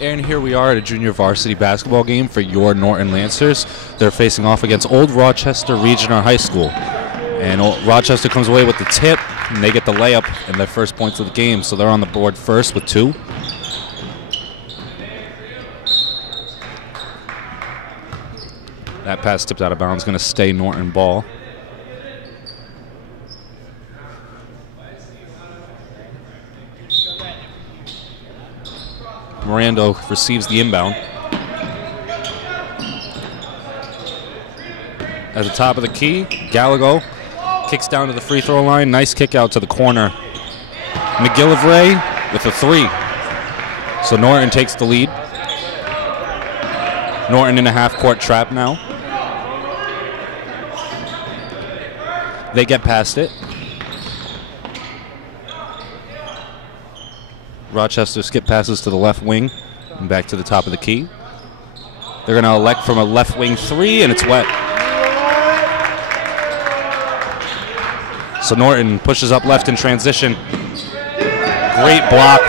And here we are at a junior varsity basketball game for your Norton Lancers. They're facing off against Old Rochester Regional High School. And Rochester comes away with the tip, and they get the layup and their first points of the game. So they're on the board first with 2. That pass tipped out of bounds, going to stay Norton ball. Miranda receives the inbound. At the top of the key, Gallego kicks down to the free throw line. Nice kick out to the corner. McGillivray with a 3. So Norton takes the lead. Norton in a half-court trap now. They get past it. Rochester skip passes to the left wing and back to the top of the key. They're going to elect from a left wing 3, and it's wet. So Norton pushes up left in transition. Great block.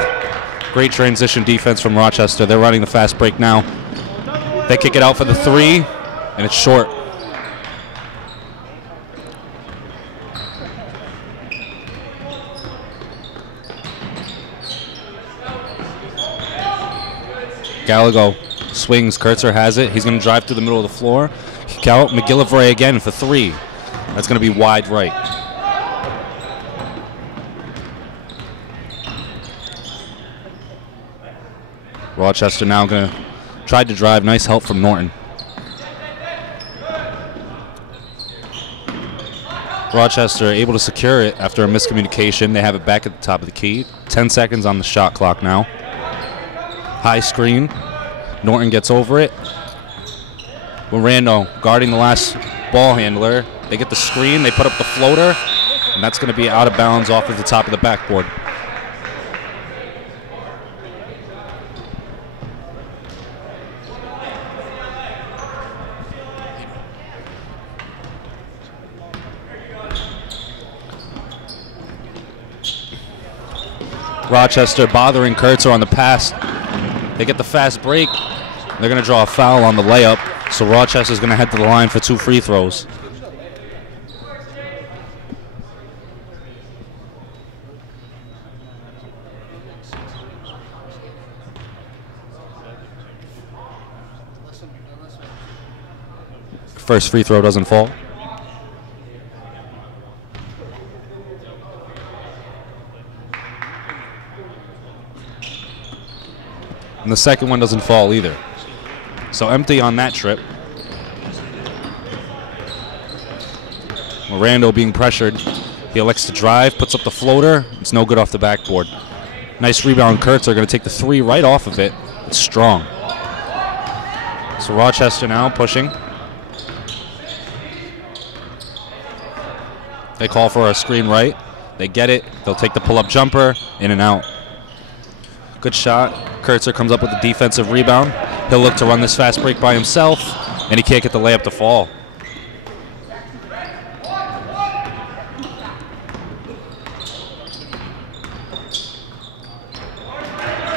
Great transition defense from Rochester. They're running the fast break now. They kick it out for the 3, and it's short. Gallego swings. Kurtzer has it. He's going to drive through the middle of the floor. Kick out. McGillivray again for 3. That's going to be wide right. Rochester now going to try to drive. Nice help from Norton. Rochester able to secure it after a miscommunication. They have it back at the top of the key. 10 seconds on the shot clock now. High screen. Norton gets over it. Miranda guarding the last ball handler. They get the screen. They put up the floater. And that's going to be out of bounds off of the top of the backboard. Rochester bothering Kurtzer on the pass. They get the fast break. They're going to draw a foul on the layup. So Rochester's going to head to the line for 2 free throws. First free throw doesn't fall. And the second one doesn't fall either. So empty on that trip. Miranda being pressured. He elects to drive, puts up the floater. It's no good off the backboard. Nice rebound. Kurtzer going to take the 3 right off of it. It's strong. So Rochester now pushing. They call for a screen right. They get it. They'll take the pull-up jumper. In and out. Good shot. Kurtzer comes up with the defensive rebound. He'll look to run this fast break by himself, and he can't get the layup to fall.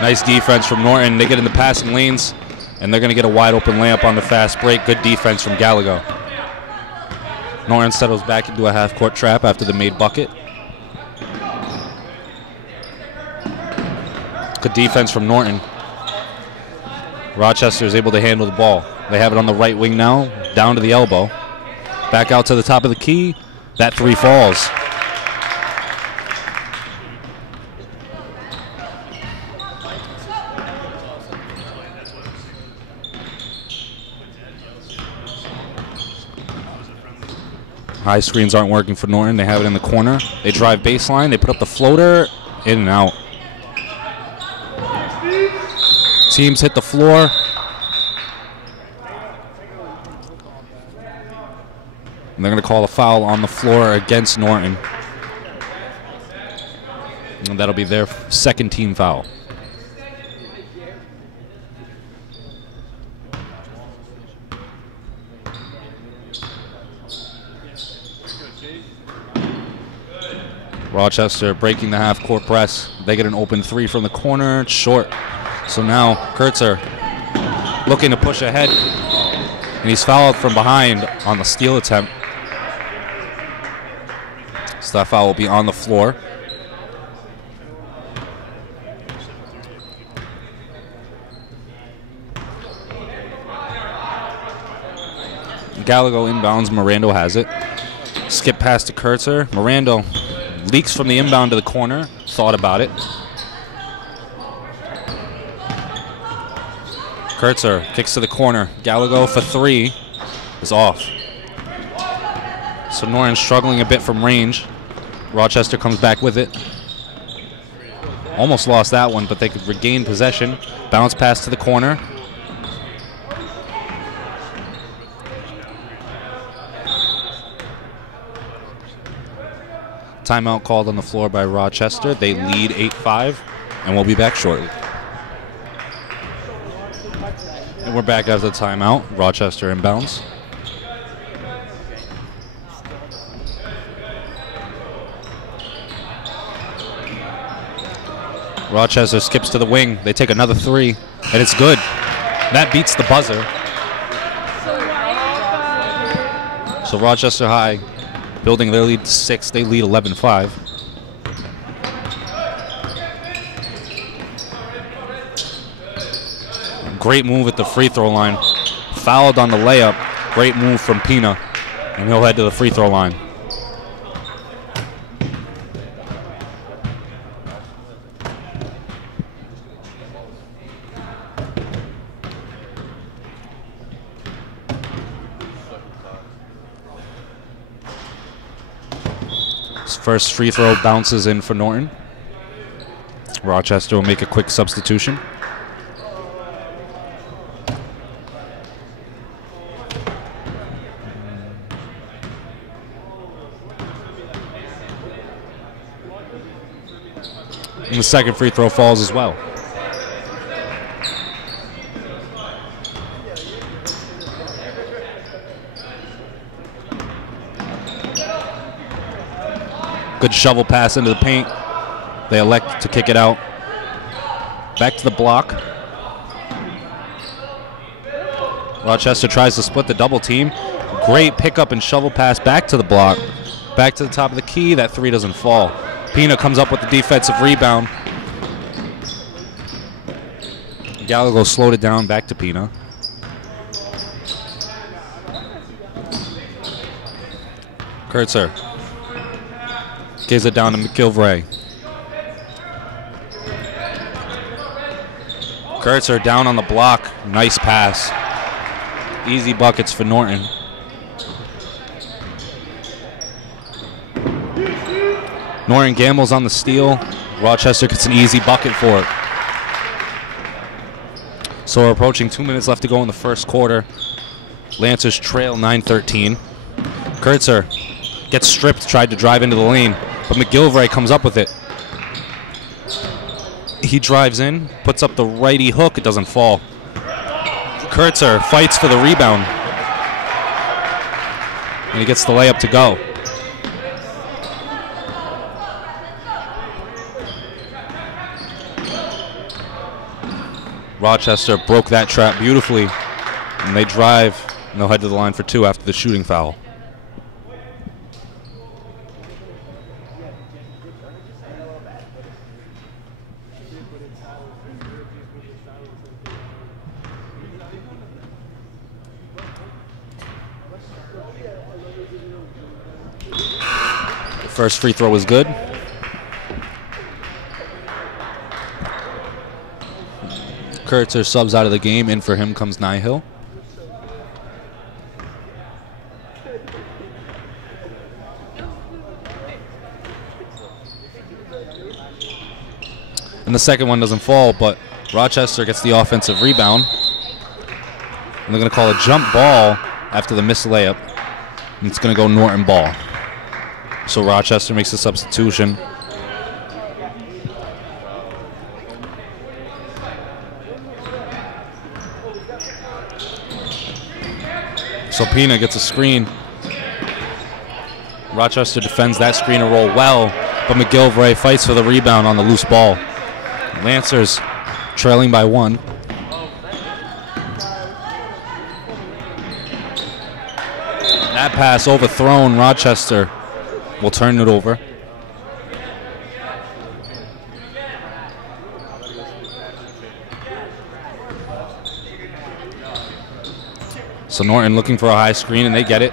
Nice defense from Norton. They get in the passing lanes, and they're going to get a wide open layup on the fast break. Good defense from Gallego. Norton settles back into a half-court trap after the made bucket. Good defense from Norton. Rochester is able to handle the ball. They have it on the right wing now, down to the elbow. Back out to the top of the key. That 3 falls. High screens aren't working for Norton. They have it in the corner. They drive baseline. They put up the floater. In and out. Teams hit the floor. And they're going to call a foul on the floor against Norton. And that'll be their second team foul. Rochester breaking the half-court press. They get an open 3 from the corner. It's short. So now Kurtzer looking to push ahead, and he's fouled from behind on the steal attempt. So that foul will be on the floor. Gallego inbounds, Mirando has it. Skip pass to Kurtzer. Mirando leaks from the inbound to the corner, thought about it. Kurtzer kicks to the corner. Gallego for three is off. So Norton struggling a bit from range. Rochester comes back with it. Almost lost that one, but they could regain possession. Bounce pass to the corner. Timeout called on the floor by Rochester. They lead 8-5, and we'll be back shortly. And we're back after the timeout. Rochester inbounds. Rochester skips to the wing. They take another three, and it's good. That beats the buzzer. So Rochester High building their lead to 6. They lead 11-5. Great move at the free throw line. Fouled on the layup. Great move from Pina. And he'll head to the free throw line. His first free throw bounces in for Norton. Rochester will make a quick substitution. And the second free throw falls as well. Good shovel pass into the paint. They elect to kick it out. Back to the block. Rochester tries to split the double team. Great pickup and shovel pass back to the block. Back to the top of the key. That three doesn't fall. Pina comes up with the defensive rebound. Gallego slowed it down, back to Pina. Kurtzer gives it down to McGilvray. Kurtzer down on the block. Nice pass. Easy buckets for Norton. Norton gambles on the steal. Rochester gets an easy bucket for it. So we're approaching 2 minutes left to go in the first quarter. Lancers trail 9-13. Kurtzer gets stripped, tried to drive into the lane, but McGilvray comes up with it. He drives in, puts up the righty hook, it doesn't fall. Kurtzer fights for the rebound. And he gets the layup to go. Rochester broke that trap beautifully, and they drive, and they'll head to the line for two after the shooting foul. The first free throw was good. Kurtzer subs out of the game. In for him comes Nihill. And the second one doesn't fall, but Rochester gets the offensive rebound. And they're going to call a jump ball after the missed layup. And it's going to go Norton ball. So Rochester makes a substitution. So Pina gets a screen. Rochester defends that screen and roll well, but McGilvray fights for the rebound on the loose ball. Lancers trailing by 1. That pass overthrown. Rochester will turn it over. So Norton looking for a high screen, and they get it.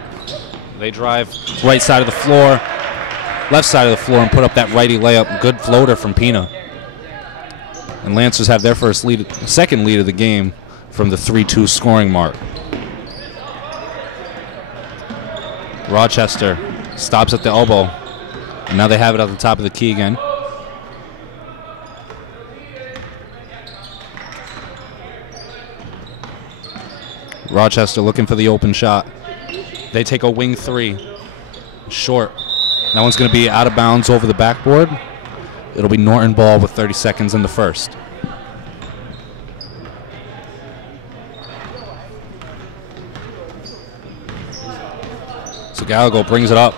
They drive right side of the floor, left side of the floor, and put up that righty layup. Good floater from Pina. And Lancers have their second lead of the game from the 3-2 scoring mark. Rochester stops at the elbow, and now they have it at the top of the key again. Rochester looking for the open shot. They take a wing 3. Short. That one's going to be out of bounds over the backboard. It'll be Norton ball with 30 seconds in the first. So Gallagher brings it up.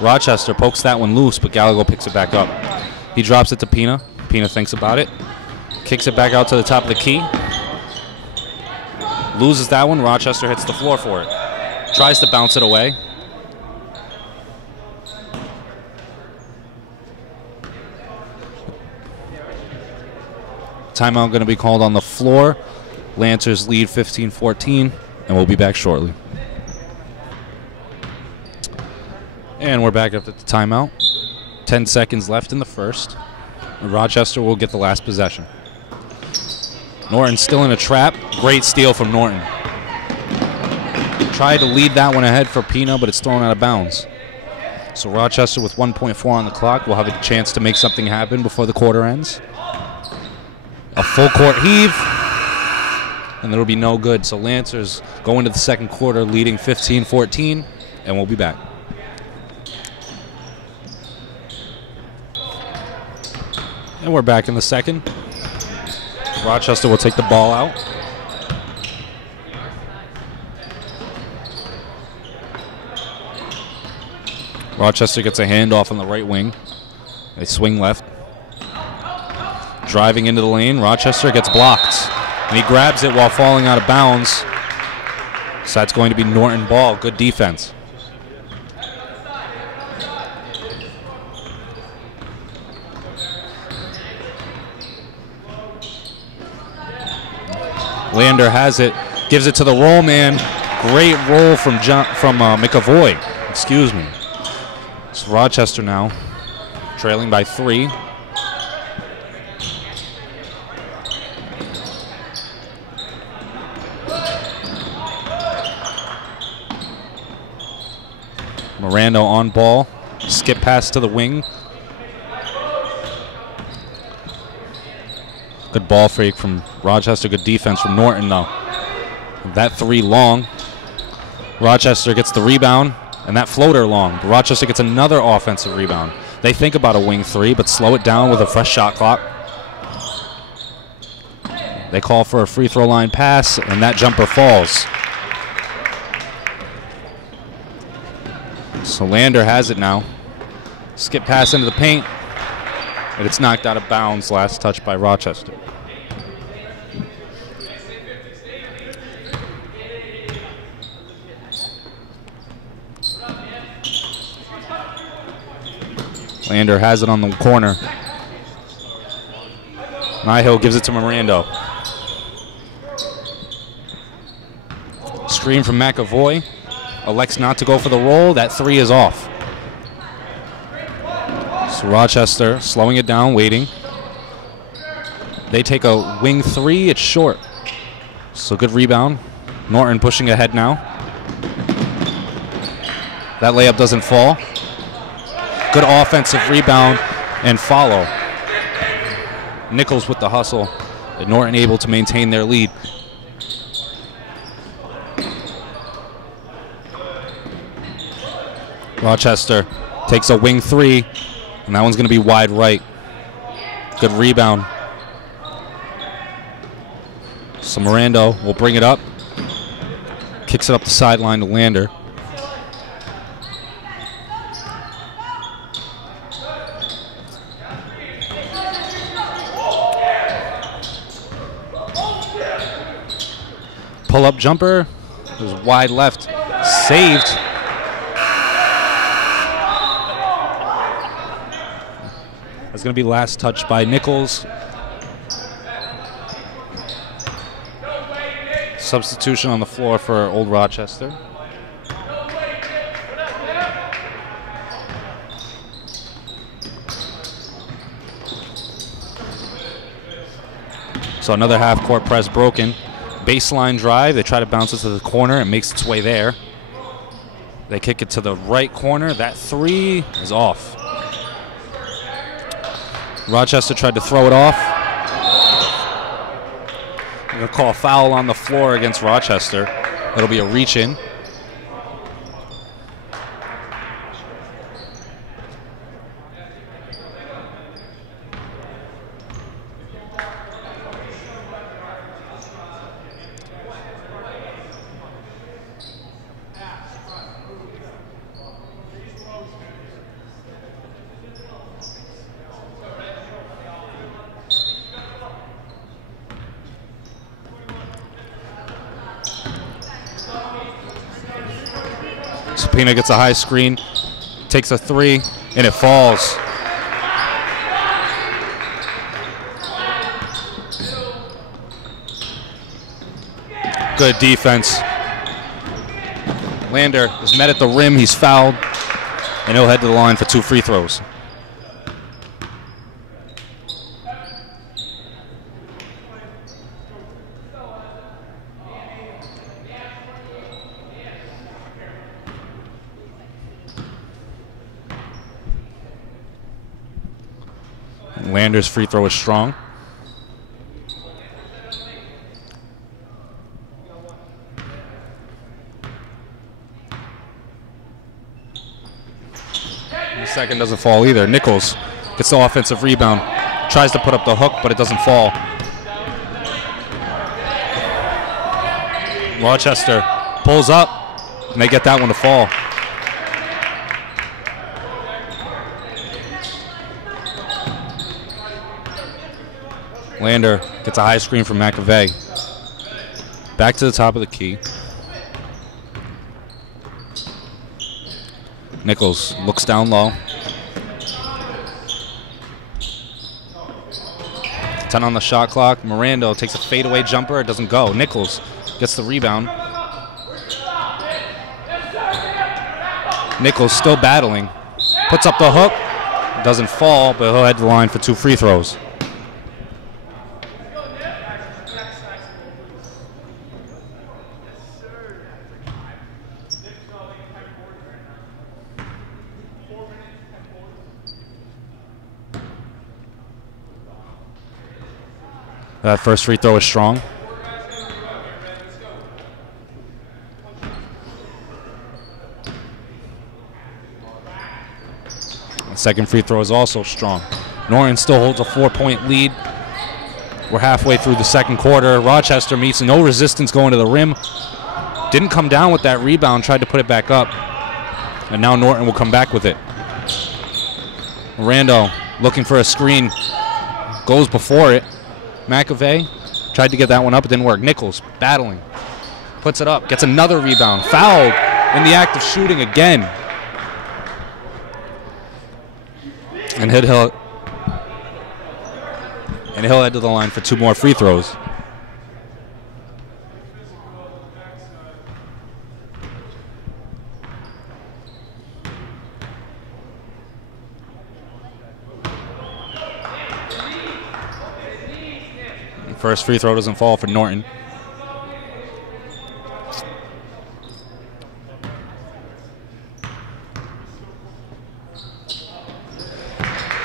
Rochester pokes that one loose, but Gallagher picks it back up. He drops it to Pina. Pina thinks about it. Kicks it back out to the top of the key. Loses that one. Rochester hits the floor for it. Tries to bounce it away. Timeout going to be called on the floor. Lancers lead 15-14, and we'll be back shortly. And we're back up at the timeout. 10 seconds left in the first. Rochester will get the last possession. Norton still in a trap. Great steal from Norton. Tried to lead that one ahead for Pina, but it's thrown out of bounds. So Rochester with 1.4 on the clock will have a chance to make something happen before the quarter ends. A full court heave, and it'll be no good. So Lancers go into the second quarter leading 15-14, and we'll be back. And we're back in the second. Rochester will take the ball out. Rochester gets a handoff on the right wing. They swing left. Driving into the lane, Rochester gets blocked. And he grabs it while falling out of bounds. So that's going to be Norton ball. Good defense. Lander has it, gives it to the roll man. Great roll from McAvoy. Excuse me. It's Rochester now, trailing by 3. Miranda on ball. Skip pass to the wing. Good ball fake from Rochester. Good defense from Norton, though. That 3 long. Rochester gets the rebound, and that floater long. But Rochester gets another offensive rebound. They think about a wing 3, but slow it down with a fresh shot clock. They call for a free throw line pass, and that jumper falls. So Lander has it now. Skip pass into the paint, and it's knocked out of bounds. Last touch by Rochester. Lander has it on the corner. Myhill gives it to Miranda. Screen from McAvoy. Elects not to go for the roll. That 3 is off. So Rochester slowing it down, waiting. They take a wing 3. It's short. So good rebound. Norton pushing ahead now. That layup doesn't fall. Good offensive rebound and follow. Nichols with the hustle. And Norton able to maintain their lead. Rochester takes a wing 3, and that one's going to be wide right. Good rebound. So Miranda will bring it up. Kicks it up the sideline to Lander. pull-up jumper. It was wide left. Saved. That's going to be last touch by Nichols. Substitution on the floor for Old Rochester. So another half-court press broken. Baseline drive. They try to bounce it to the corner. It makes its way there. They kick it to the right corner. That three is off. Rochester tried to throw it off. They're going to call a foul on the floor against Rochester. It'll be a reach-in. Pina gets a high screen, takes a three, and it falls. Good defense. Lander is met at the rim. He's fouled, and he'll head to the line for 2 free throws. Lander's free throw is strong. The second doesn't fall either. Nichols gets the offensive rebound. Tries to put up the hook, but it doesn't fall. Rochester pulls up, and they get that one to fall. Lander gets a high screen from McAvey. Back to the top of the key. Nichols looks down low. 10 on the shot clock. Miranda takes a fadeaway jumper. It doesn't go. Nichols gets the rebound. Nichols still battling. Puts up the hook. Doesn't fall, but he'll head to the line for 2 free throws. That first free throw is strong. The second free throw is also strong. Norton still holds a 4-point lead. We're halfway through the second quarter. Rochester meets no resistance going to the rim. Didn't come down with that rebound, tried to put it back up. And now Norton will come back with it. Rando looking for a screen. Goes before it. McAvey tried to get that one up. It didn't work. Nichols battling. Puts it up. Gets another rebound. Fouled in the act of shooting again. And he'll head to the line for 2 more free throws. First free throw doesn't fall for Norton.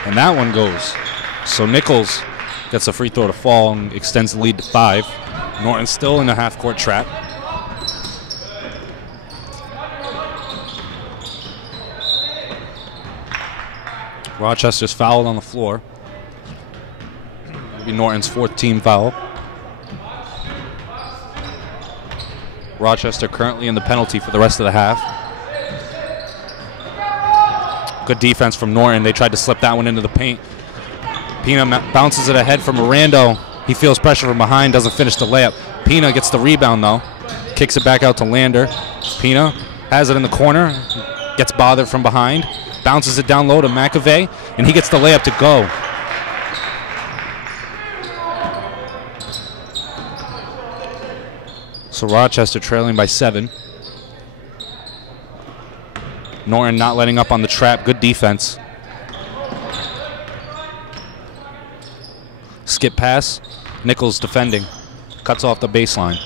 And that one goes. So Nichols gets a free throw to fall and extends the lead to 5. Norton's still in a half-court trap. Rochester's fouled on the floor. It'll be Norton's 4th team foul. Rochester currently in the penalty for the rest of the half. Good defense from Norton. They tried to slip that one into the paint. Pina bounces it ahead from Mirando. He feels pressure from behind, doesn't finish the layup. Pina gets the rebound, though. Kicks it back out to Lander. Pina has it in the corner. Gets bothered from behind. Bounces it down low to McAvey, and he gets the layup to go. So Rochester trailing by 7. Norton not letting up on the trap. Good defense. Skip pass. Nichols defending. Cuts off the baseline.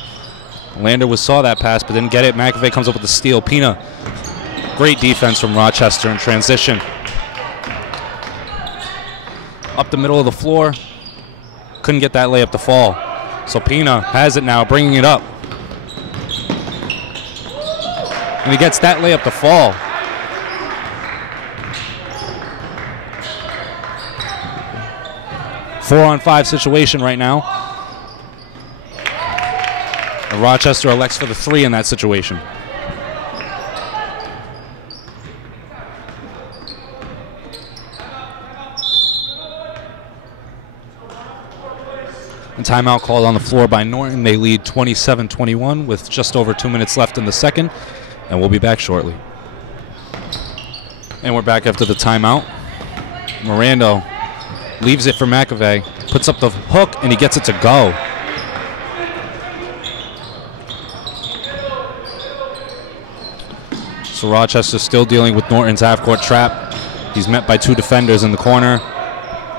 Lander saw that pass but didn't get it. McAvey comes up with the steal. Pina. Great defense from Rochester in transition. Up the middle of the floor. Couldn't get that layup to fall. So Pina has it now, bringing it up. And he gets that layup to fall. Four-on-5 situation right now. And Rochester elects for the 3 in that situation. And timeout called on the floor by Norton. They lead 27-21 with just over 2 minutes left in the second. And we'll be back shortly. And we're back after the timeout. Mirando leaves it for McAvey, puts up the hook, and he gets it to go. So Rochester still dealing with Norton's half-court trap. He's met by 2 defenders in the corner,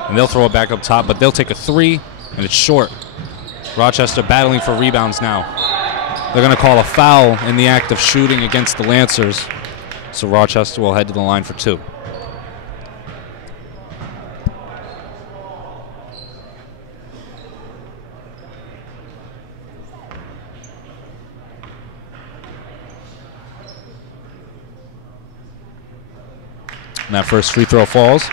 and they'll throw it back up top, but they'll take a 3, and it's short. Rochester battling for rebounds now. They're going to call a foul in the act of shooting against the Lancers, so Rochester will head to the line for 2. And that first free throw falls.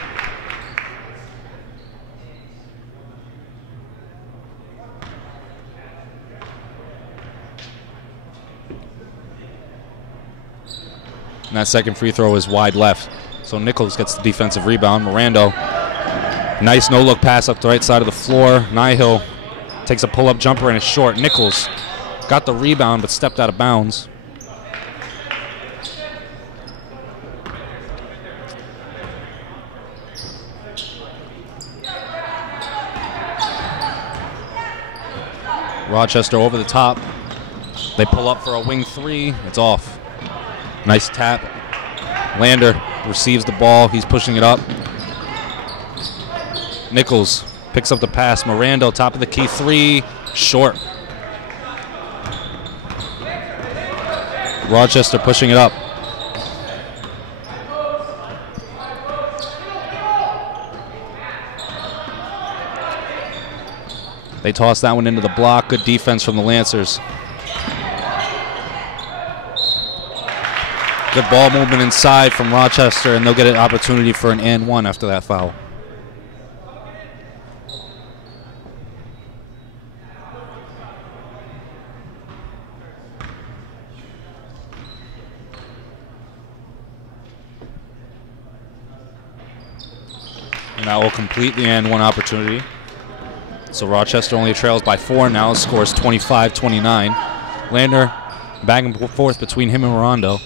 And that second free throw is wide left. So Nichols gets the defensive rebound. Mirando, nice no-look pass up the right side of the floor. Nihil takes a pull-up jumper and it's short. Nichols got the rebound but stepped out of bounds. Rochester over the top. They pull up for a wing 3. It's off. Nice tap. Lander receives the ball. He's pushing it up. Nichols picks up the pass. Mirando, top of the key 3. Short. Rochester pushing it up. They toss that one into the block. Good defense from the Lancers. Good ball movement inside from Rochester, and they'll get an opportunity for an and 1 after that foul. And that will complete the and 1 opportunity. So Rochester only trails by 4 now, scores 25-29. Lander back and forth between him and Mirando.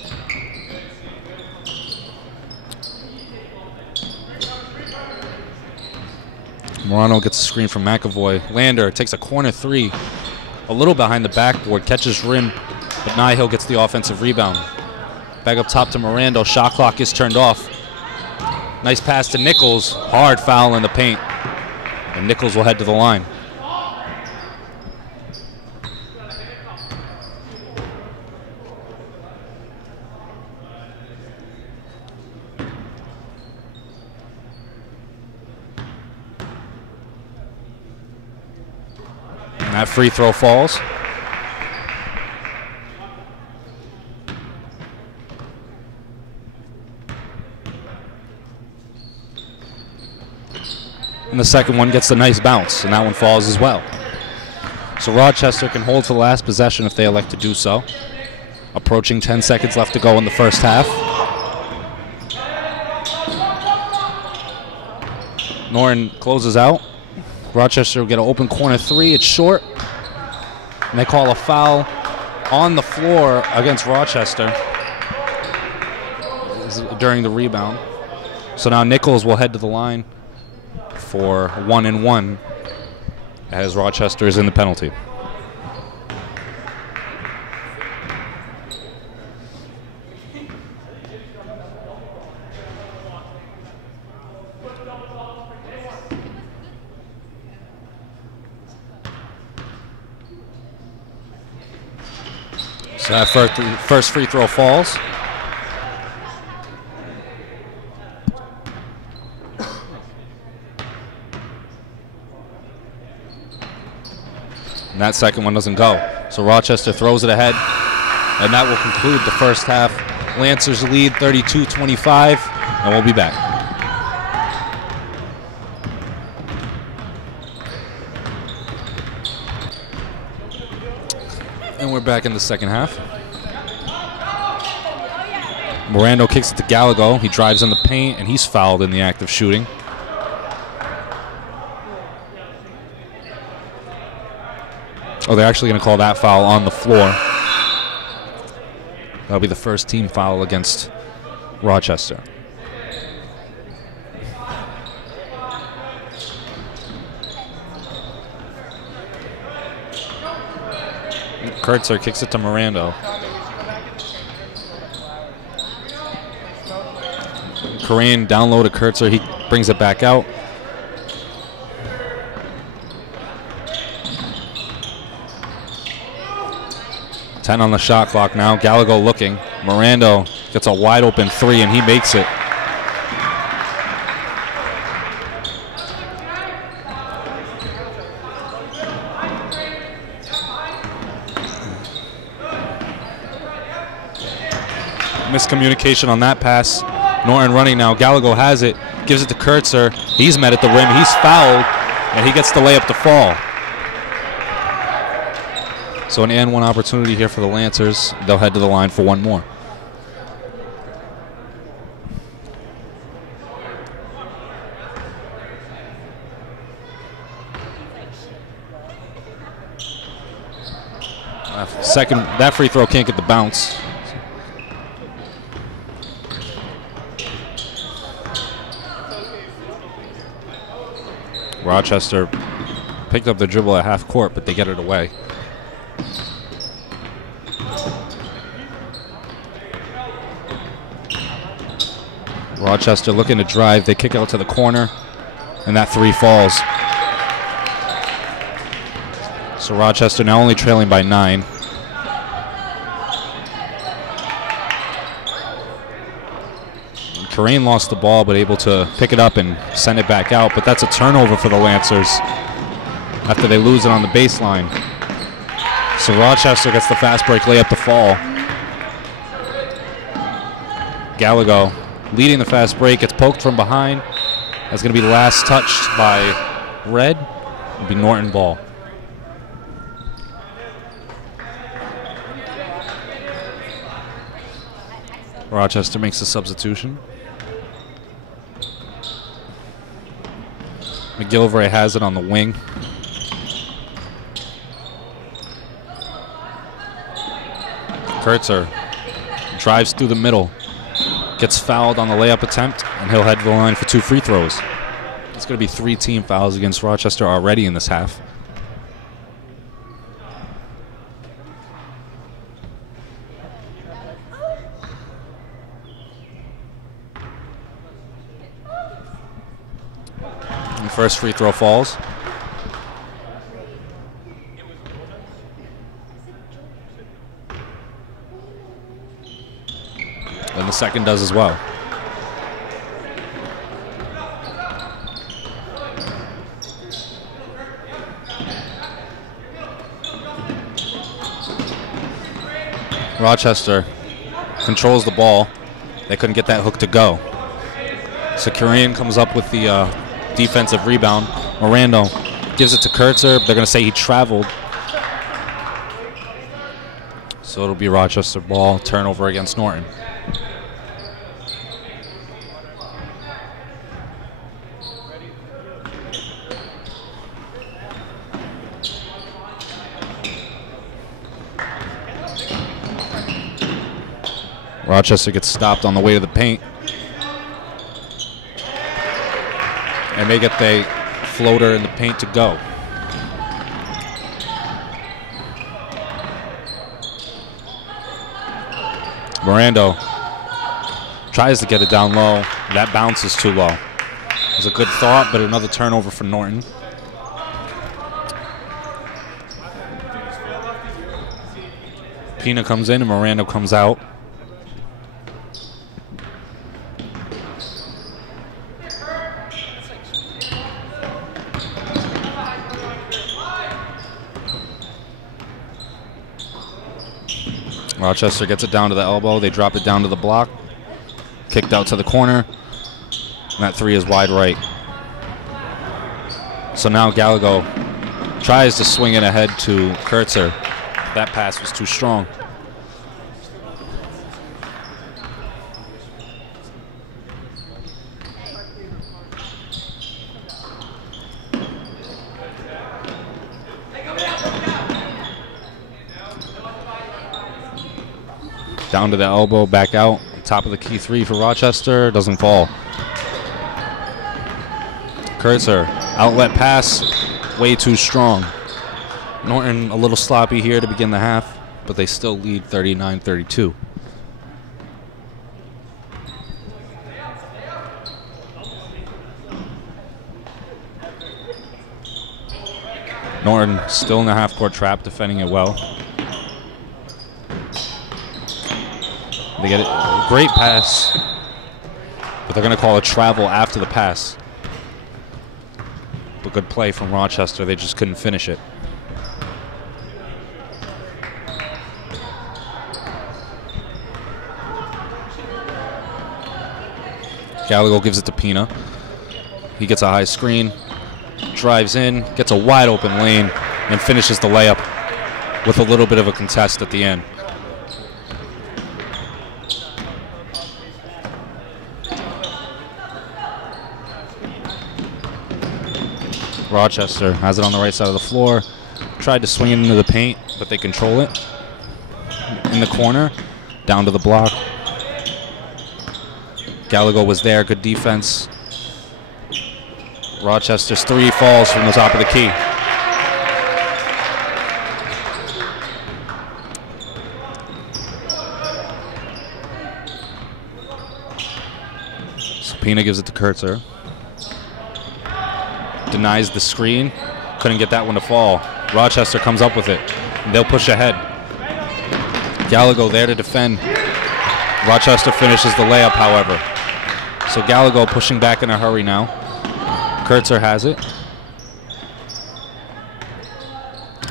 Mirando gets a screen from McAvoy. Lander takes a corner 3, a little behind the backboard, catches rim, but Nihil gets the offensive rebound. Back up top to Mirando. Shot clock is turned off. Nice pass to Nichols. Hard foul in the paint. And Nichols will head to the line. And that free throw falls. And the second one gets a nice bounce, and that one falls as well. So Rochester can hold for the last possession if they elect to do so. Approaching 10 seconds left to go in the first half. Norton closes out. Rochester will get an open corner 3. It's short. and they call a foul on the floor against Rochester during the rebound. So now Nichols will head to the line for 1-and-1 as Rochester is in the penalty. So that first free throw falls. And that second one doesn't go. So Rochester throws it ahead, and that will conclude the first half. Lancers lead 32-25, and we'll be back. And we're back in the second half. Morando kicks it to Gallego. He drives in the paint, and he's fouled in the act of shooting. Oh, they're actually going to call that foul on the floor. That'll be the first team foul against Rochester. Kurtzer kicks it to Morando. Corain down low to Kurtzer. He brings it back out. Ten on the shot clock now. Gallego looking. Morando gets a wide open three, and he makes it. Miscommunication on that pass. Norton running now. Gallego has it. Gives it to Kurtzer. He's met at the rim. He's fouled, and he gets the layup to fall. So an and one opportunity here for the Lancers. They'll head to the line for one more. Second, that free throw can't get the bounce. Rochester picked up the dribble at half court, but they get it away. Rochester looking to drive. They kick out to the corner, and that three falls. So Rochester now only trailing by 9. Corain lost the ball, but able to pick it up and send it back out. But that's a turnover for the Lancers after they lose it on the baseline. So Rochester gets the fast break layup to fall. Gallego leading the fast break. Gets poked from behind. That's going to be the last touched by Red. It'll be Norton ball. Rochester makes a substitution. McGillivray has it on the wing. Kurtzer drives through the middle. Gets fouled on the layup attempt, and he'll head to the line for 2 free throws. It's going to be 3 team fouls against Rochester already in this half. And first free throw falls. And the second does as well. Rochester controls the ball. They couldn't get that hook to go. So Corain comes up with the defensive rebound. Morando gives it to Kurtzer. They're going to say he traveled. So it'll be Rochester ball. Turnover against Norton. Rochester gets stopped on the way to the paint. And they get the floater in the paint to go. Miranda tries to get it down low. That bounce is too low. It was a good thought, but another turnover for Norton. Pina comes in and Miranda comes out. Rochester gets it down to the elbow. They drop it down to the block. Kicked out to the corner. And that three is wide right. So now Gallego tries to swing it ahead to Kurtzer. That pass was too strong. Down to the elbow, back out. Top of the key three for Rochester. Doesn't fall. Kurtzer, outlet pass, way too strong. Norton a little sloppy here to begin the half, but they still lead 39-32. Norton still in the half-court trap, defending it well. They get it. Great pass, but they're going to call a travel after the pass. But good play from Rochester. They just couldn't finish it. Gallego gives it to Pina. He gets a high screen, drives in, gets a wide open lane, and finishes the layup with a little bit of a contest at the end. Rochester has it on the right side of the floor. Tried to swing it into the paint, but they control it. In the corner, down to the block. Gallego was there, good defense. Rochester's three falls from the top of the key. Pina gives it to Kurtzer. Denies the screen. Couldn't get that one to fall. Rochester comes up with it. They'll push ahead. Gallego there to defend. Rochester finishes the layup, however. So Gallego pushing back in a hurry now. Kurtzer has it.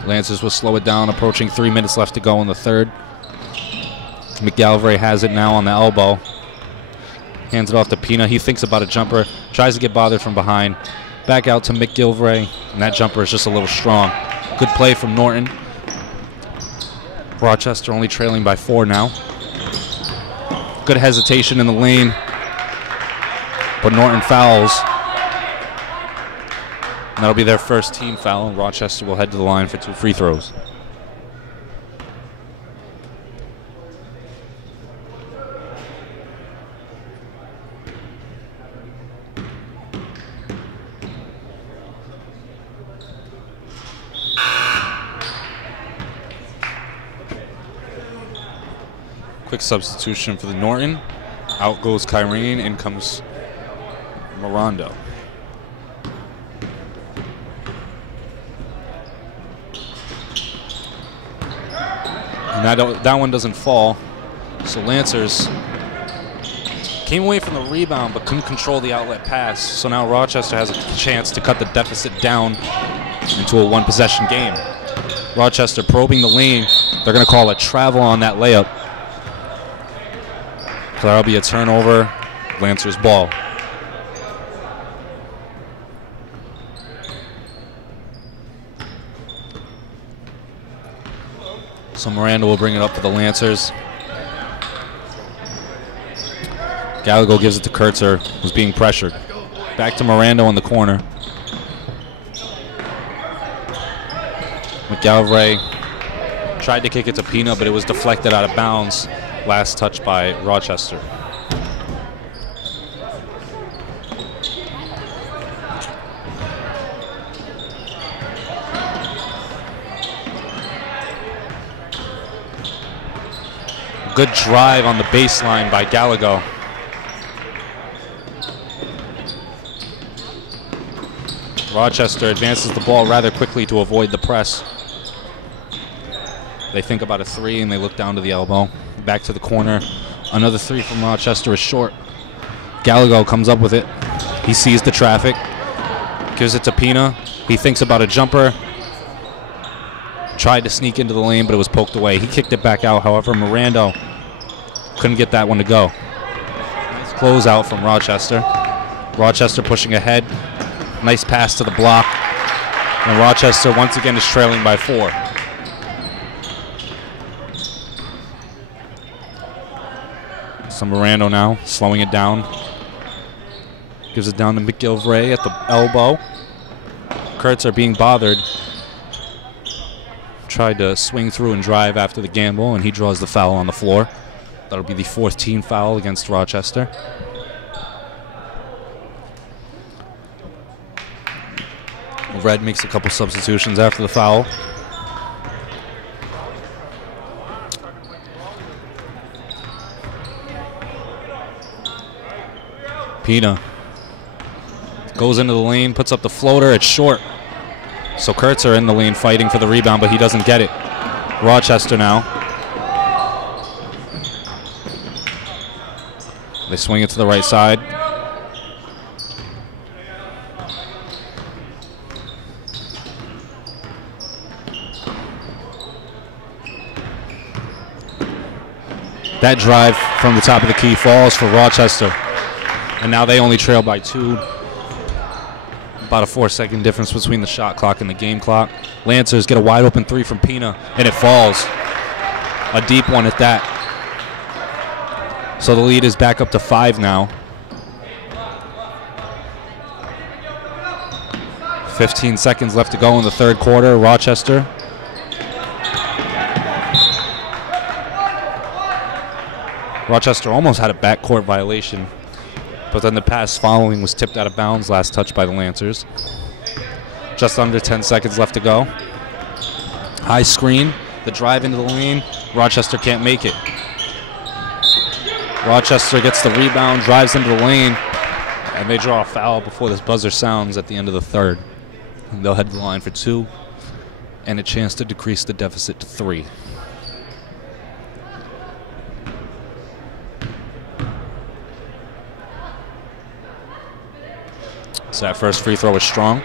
Lancers will slow it down, approaching 3 minutes left to go in the third. McGalvray has it now on the elbow. Hands it off to Pina. He thinks about a jumper. Tries to get bothered from behind. Back out to McGilvray. And that jumper is just a little strong. Good play from Norton. Rochester only trailing by 4 now. Good hesitation in the lane. But Norton fouls. And that'll be their first team foul. And Rochester will head to the line for 2 free throws. Quick substitution for the Norton. Out goes Kyrene, in comes Miranda. And that one doesn't fall. So Lancers came away from the rebound but couldn't control the outlet pass. So now Rochester has a chance to cut the deficit down into a 1-possession game. Rochester probing the lane. They're going to call a travel on that layup. So that'll be a turnover. Lancers ball. So Miranda will bring it up for the Lancers. Gallego gives it to Kurtzer, who's being pressured. Back to Miranda in the corner. McGalvray tried to kick it to Pina, but it was deflected out of bounds. Last touch by Rochester. Good drive on the baseline by Gallego. Rochester advances the ball rather quickly to avoid the press. They think about a three and they look down to the elbow. Back to the corner. Another three from Rochester is short. Gallego comes up with it. He sees the traffic. Gives it to Pina. He thinks about a jumper. Tried to sneak into the lane, but it was poked away. He kicked it back out. However, Mirando couldn't get that one to go. Nice closeout from Rochester. Rochester pushing ahead. Nice pass to the block. And Rochester once again is trailing by 4. So Mirando now slowing it down. Gives it down to McGilvray at the elbow. Kurtz are being bothered. Tried to swing through and drive after the gamble, and he draws the foul on the floor. That'll be the 4th team foul against Rochester. Red makes a couple substitutions after the foul. Pina goes into the lane, puts up the floater. It's short. So Kurtz are in the lane fighting for the rebound, but he doesn't get it. Rochester now. They swing it to the right side. That drive from the top of the key falls for Rochester. And now they only trail by 2. About a 4-second difference between the shot clock and the game clock. Lancers get a wide open 3 from Pina, and it falls. A deep one at that. So the lead is back up to 5 now. 15 seconds left to go in the 3rd quarter. Rochester. Rochester almost had a backcourt violation, but then the pass following was tipped out of bounds. Last touch by the Lancers. Just under 10 seconds left to go. High screen. The drive into the lane. Rochester can't make it. Rochester gets the rebound, drives into the lane, and they draw a foul before this buzzer sounds at the end of the 3rd. And they'll head to the line for 2 and a chance to decrease the deficit to 3. So that first free throw is strong.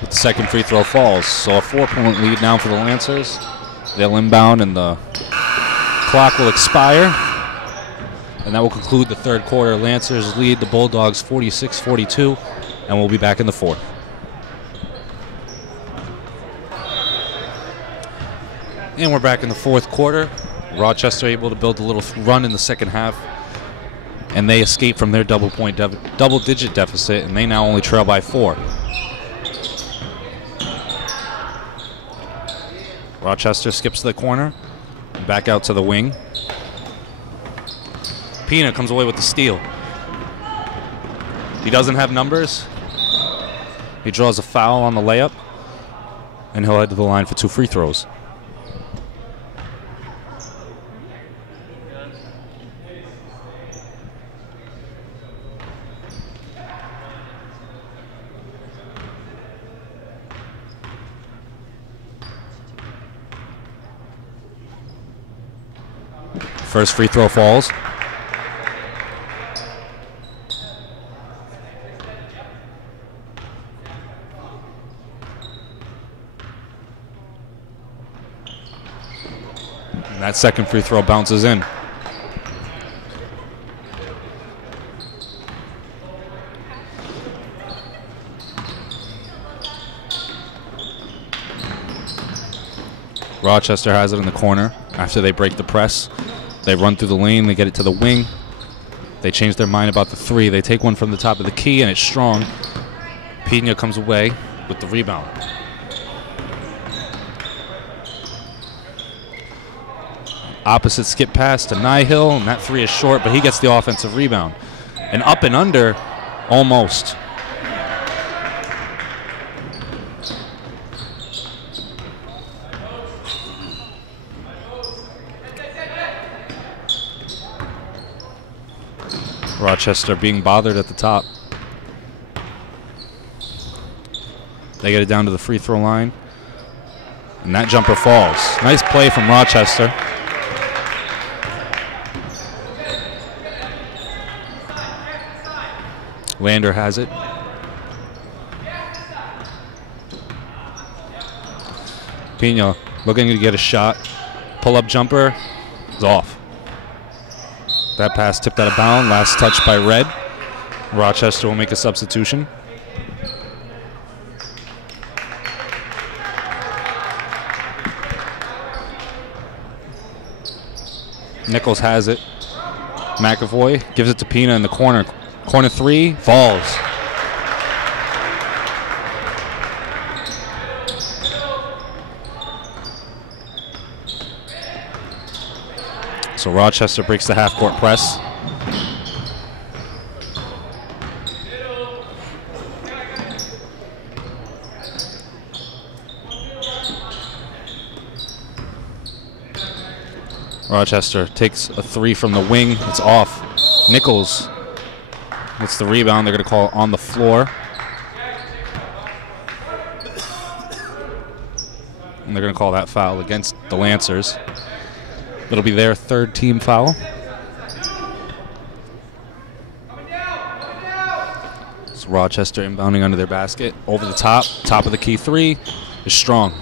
But the second free throw falls. So a 4-point lead now for the Lancers. They'll inbound and the clock will expire. And that will conclude the 3rd quarter. Lancers lead the Bulldogs 46-42, and we'll be back in the 4th. And we're back in the 4th quarter. Rochester able to build a little run in the 2nd half, and they escape from their double-digit deficit, and they now only trail by 4. Rochester skips to the corner, back out to the wing. Pina comes away with the steal. He doesn't have numbers. He draws a foul on the layup, and he'll head to the line for 2 free throws. First free throw falls. And that second free throw bounces in. Rochester has it in the corner after they break the press. They run through the lane, they get it to the wing. They change their mind about the 3. They take one from the top of the key, and it's strong. Pena comes away with the rebound. Opposite skip pass to Nihil, and that three is short, but he gets the offensive rebound. And up and under, almost. Rochester being bothered at the top. They get it down to the free throw line. And that jumper falls. Nice play from Rochester. Lander has it. Pena looking to get a shot. Pull-up jumper is off. That pass tipped out of bounds. Last touch by Red. Rochester will make a substitution. Nichols has it. McAvoy gives it to Pena in the corner. Corner three, falls. So Rochester breaks the half-court press. Rochester takes a three from the wing. It's off. Nichols gets the rebound. They're going to call it on the floor. And they're going to call that foul against the Lancers. It'll be their third team foul. So Rochester inbounding under their basket. Over the top. Top of the key three is strong.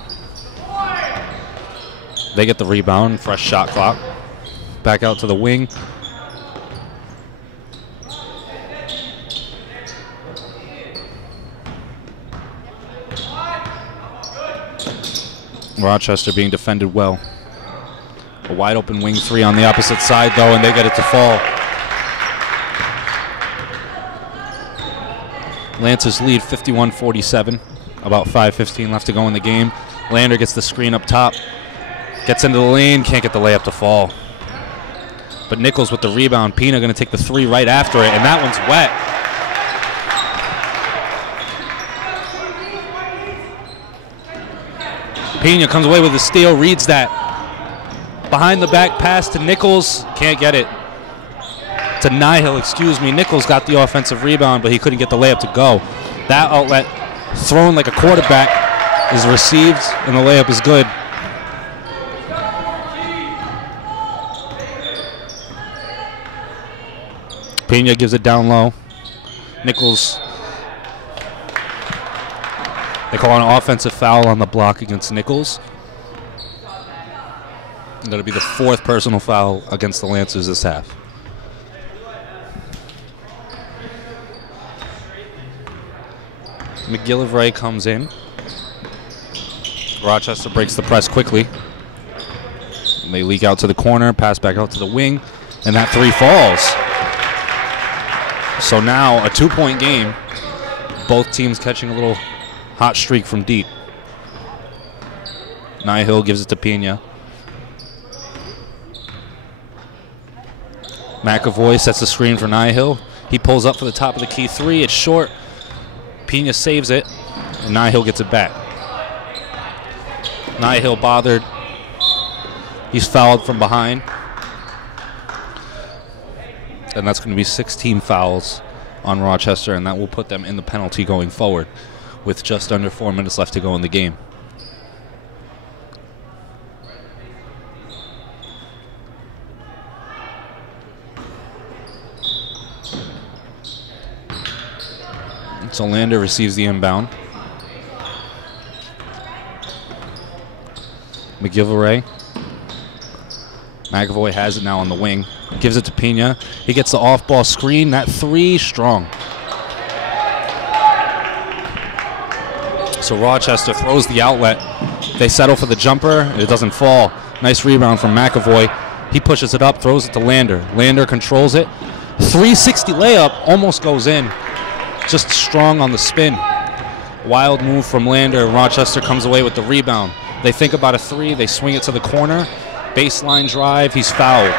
They get the rebound. Fresh shot clock. Back out to the wing. Rochester being defended well. A wide open wing three on the opposite side though, and they get it to fall. Lancers lead 51-47. About 5:15 left to go in the game. Lander gets the screen up top. Gets into the lane, can't get the layup to fall. But Nichols with the rebound. Pena going to take the three right after it, and that one's wet. Pena comes away with a steal, reads that. Behind the back pass to Nichols, can't get it. To Nihil, excuse me. Nichols got the offensive rebound, but he couldn't get the layup to go. That outlet, thrown like a quarterback, is received, and the layup is good. Pena gives it down low. Nichols, they call an offensive foul on the block against Nichols. And that'll be the fourth personal foul against the Lancers this half. McGillivray comes in. Rochester breaks the press quickly. And they leak out to the corner, pass back out to the wing, and that three falls. So now a 2-point game. Both teams catching a little hot streak from deep. Nihil gives it to Pena. McAvoy sets the screen for Nihil. He pulls up for the top of the key three. It's short. Pena saves it, and Nihil gets it back. Nihil bothered. He's fouled from behind. And that's going to be 16 fouls on Rochester, and that will put them in the penalty going forward with just under 4 minutes left to go in the game. So Lander receives the inbound. McGillivray. McAvoy has it now on the wing. Gives it to Pena. He gets the off-ball screen. That three, strong. So Rochester throws the outlet. They settle for the jumper. It doesn't fall. Nice rebound from McAvoy. He pushes it up, throws it to Lander. Lander controls it. 360 layup, almost goes in. Just strong on the spin. Wild move from Lander. Rochester comes away with the rebound. They think about a three. They swing it to the corner. Baseline drive. He's fouled.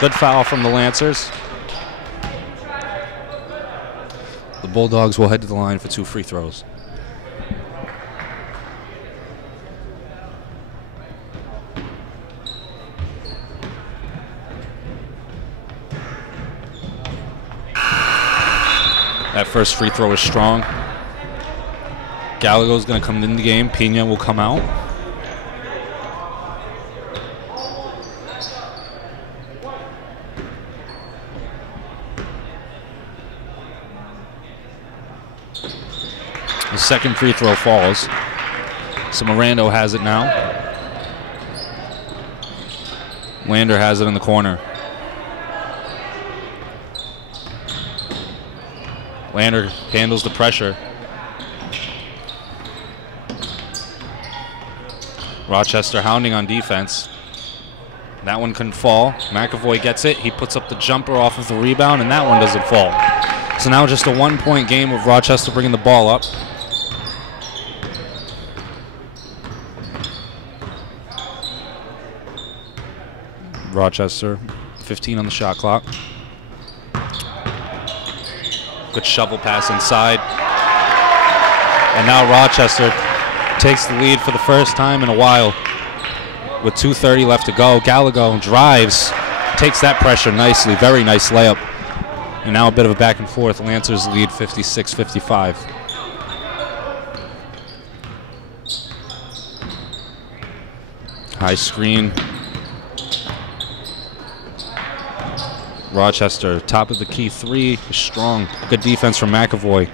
Good foul from the Lancers. The Bulldogs will head to the line for 2 free throws. That first free throw is strong. Gallagher's going to come in the game. Pena will come out. The second free throw falls. So Mirando has it now. Lander has it in the corner. Lander handles the pressure. Rochester hounding on defense. That one couldn't fall. McAvoy gets it. He puts up the jumper off of the rebound, and that one doesn't fall. So now just a 1-point game with Rochester bringing the ball up. Rochester, 15 on the shot clock. Good shovel pass inside. And now Rochester takes the lead for the first time in a while with 2:30 left to go. Gallagher drives, takes that pressure nicely. Very nice layup. And now a bit of a back and forth. Lancers lead 56-55. High screen. Rochester, top of the key three, is strong. Good defense from McAvoy.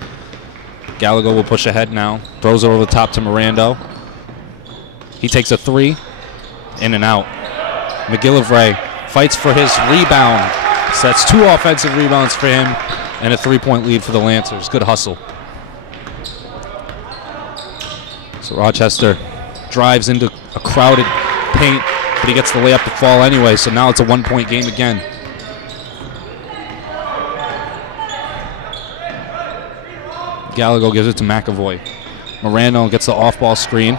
Gallagher will push ahead now. Throws it over the top to Mirando. He takes a three. In and out. McGillivray fights for his rebound. So that's 2 offensive rebounds for him and a 3-point lead for the Lancers. Good hustle. So Rochester drives into a crowded paint, but he gets the layup to fall anyway, so now it's a 1-point game again. Gallagher gives it to McAvoy. Mirando gets the off-ball screen.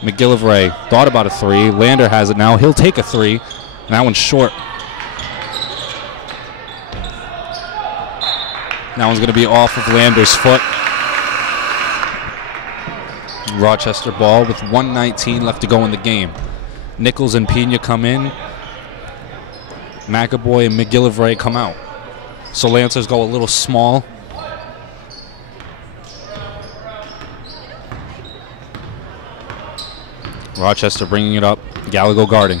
McGillivray thought about a three. Lander has it now. He'll take a three. And that one's short. That one's going to be off of Lander's foot. Rochester ball with 1:19 left to go in the game. Nichols and Pena come in. McAvoy and McGillivray come out. So Lancers go a little small. Rochester bringing it up. Gallagher guarding.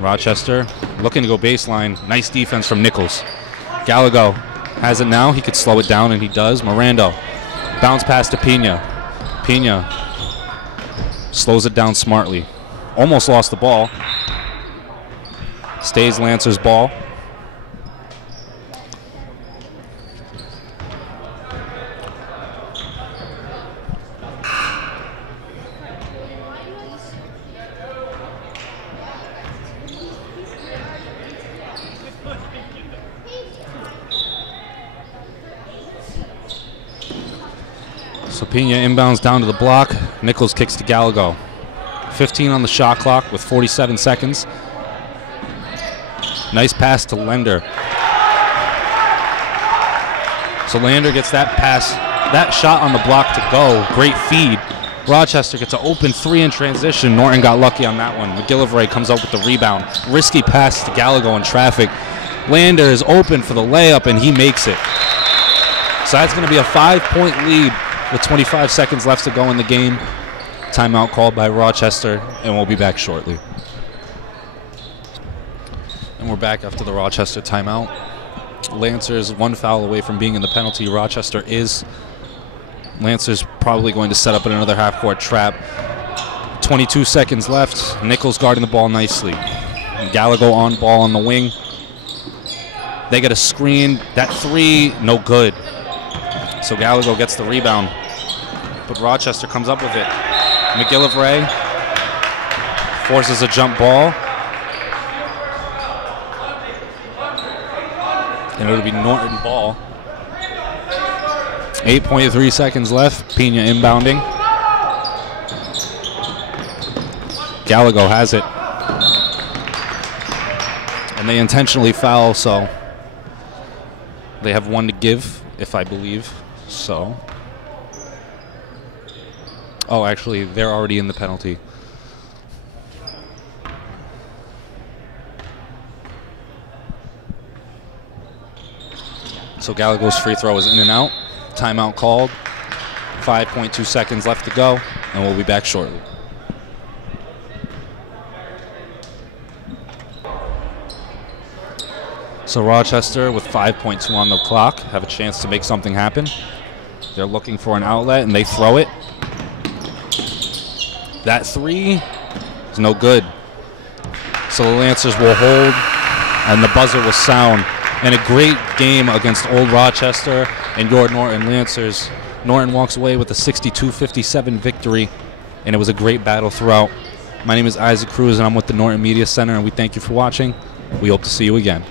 Rochester looking to go baseline. Nice defense from Nichols. Gallagher has it now. He could slow it down, and he does. Mirando. Bounce pass to Pena. Pena slows it down smartly. Almost lost the ball. Stays Lancers ball. So Pena inbounds down to the block. Nichols kicks to Gallagher. 15 on the shot clock with 47 seconds. Nice pass to Lander. So Lander gets that pass, that shot on the block to go. Great feed. Rochester gets an open three in transition. Norton got lucky on that one. McGillivray comes up with the rebound. Risky pass to Gallagher in traffic. Lander is open for the layup, and he makes it. So that's going to be a 5-point lead with 25 seconds left to go in the game. Timeout called by Rochester, and we'll be back shortly. And we're back after the Rochester timeout. Lancers 1 foul away from being in the penalty. Rochester is. Lancers probably going to set up another half-court trap. 22 seconds left. Nichols guarding the ball nicely. And Gallagher on ball on the wing. They get a screen. That three, no good. So Gallagher gets the rebound. But Rochester comes up with it. McGillivray forces a jump ball. And it'll be Norton ball. 8.3 seconds left. Pena inbounding. Gallego has it. And they intentionally foul, so they have one to give, if I believe. So. Oh, actually, they're already in the penalty. So Gallego's free throw is in and out. Timeout called. 5.2 seconds left to go, and we'll be back shortly. So Rochester, with 5.2 on the clock, have a chance to make something happen. They're looking for an outlet, and they throw it. That three is no good. So the Lancers will hold, and the buzzer will sound. And a great game against Old Rochester and your Norton Lancers. Norton walks away with a 62-57 victory, and it was a great battle throughout. My name is Isaac Cruz, and I'm with the Norton Media Center, and we thank you for watching. We hope to see you again.